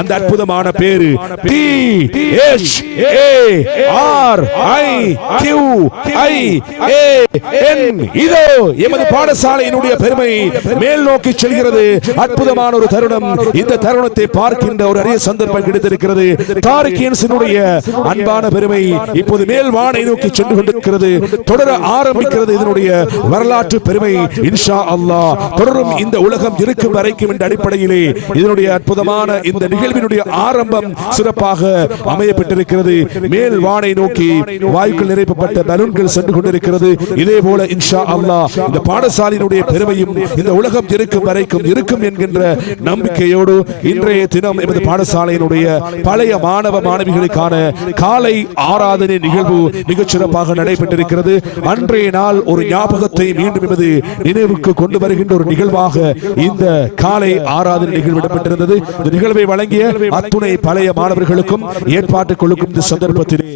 அந்த அற்புதமான பேரு THARIQIAN. இதோ எமது பாடசாலையினுடைய பெருமை மேல் நோக்கி செல்கிறது. அற்புதமான ஒரு தருணம். இந்த தருணத்தை பார்க்கின்ற ஒரு அரிய சந்தர்ப்பம் கிடைத்திருக்கிறது. தாரிகியன்ஸினுடைய அன்பான பெருமை இப்போது மேல் வானை நோக்கி சென்று கொண்டிருக்கிறது. தொடர ஆரம்பிக்கிறது இதனுடைய வரலாற்று பெருமை. இன்ஷா அல்லாஹ் தொடரும் இந்த உலகம் இருக்கும் வரைக்கும் என்ற அடிப்படையிலே இதனுடைய அற்புதமான இந்த நிகழ்வினுடைய ஆரம்பம் சிறப்பாக அமையப்பட்டிருக்கிறது. மேல் வானை நோக்கி வாயுக்கள் நிறைப்பட்ட பலூன்கள் சென்று கொண்டிருக்கிறது. இதே போல இன்ஷா அல்லாஹ் இந்த பாடசாலையினுடைய பெருமையும் இந்த உலகம் இருக்கும் வரைக்கும் இருக்கும் என்கின்ற நம்பிக்கையோடு இன்றைய தினம் எமது பாடசாலையினுடைய பழைய மாணவ மாணவிகளுக்கான காலை ஆராதனை நிகழ்வு மிகச் சிறப்பாக நடைபெற்றிருக்கிறது. அன்றைய நாள் ஒரு ஞாபகத்தை மீண்டும் எமது நினைவுக்கு கொண்டு வருகின்ற ஒரு நிகழ்வாக இந்த காலை ஆராதனை நிகழ்வு இடம்பெற்றிருந்தது. இந்த நிகழ்வை வழங்கிய அத்துணை பழைய மாணவர்களுக்கும் ஏற்பாட்டுக் குழுக்கும் இந்த சந்தர்ப்பத்திலே